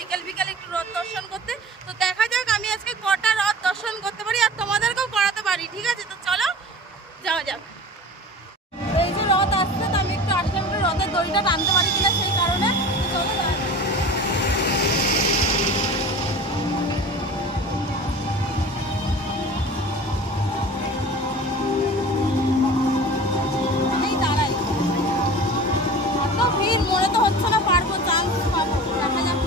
বিকেল বিকেল একটু রথ দর্শন করতে। তো দেখা যাক আমি আজকে কটা রথ দর্শন করতে পারি আর তোমাদেরকেও করাতে পারি। ঠিক আছে, তো চলো যাওয়া যাক। এই যে রথ আসছে, তো আমি একটু আসলাম একটু রথের দড়িটা টানতে পারি কিনা সেই কারণে। চলো যাওয়া যাক। দাঁড়াই, এত ভিড় মনে তো হচ্ছে না পারবো, চান্স পাবো। দেখা যাক।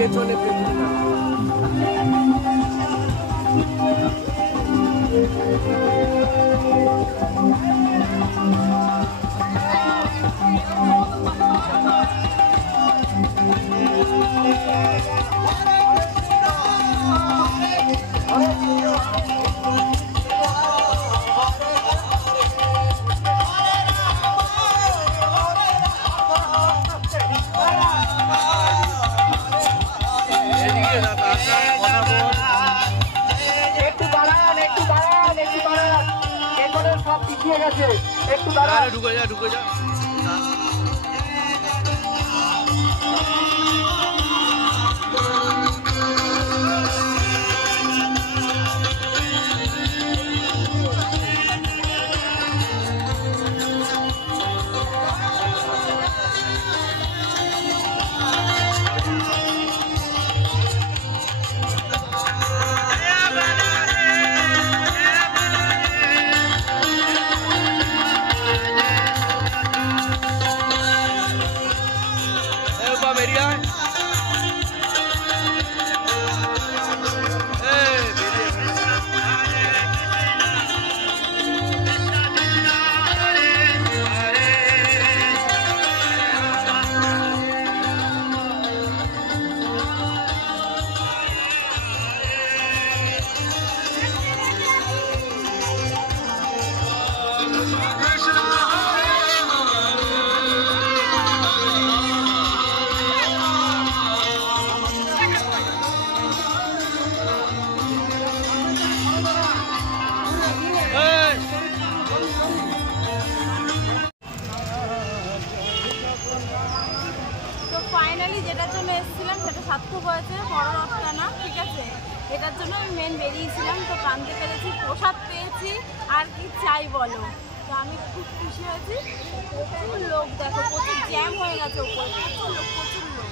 পেছনে একটু দাঁড়া, ঢুকে যা ঢুকে যা। ফাইনালি যেটার জন্য এসেছিলাম সেটা সার্থক হয়েছে, বড় রথটা না। ঠিক আছে, এটার জন্য আমি মেন বেরিয়েছিলাম। তো টানতে পেরেছি, প্রসাদ পেয়েছি, আর কি চাই বলো। তো আমি খুব খুশি হয়েছি। প্রচুর লোক, দেখো প্রচুর জ্যাম হয়ে গেছে ওপরে, প্রচুর লোক।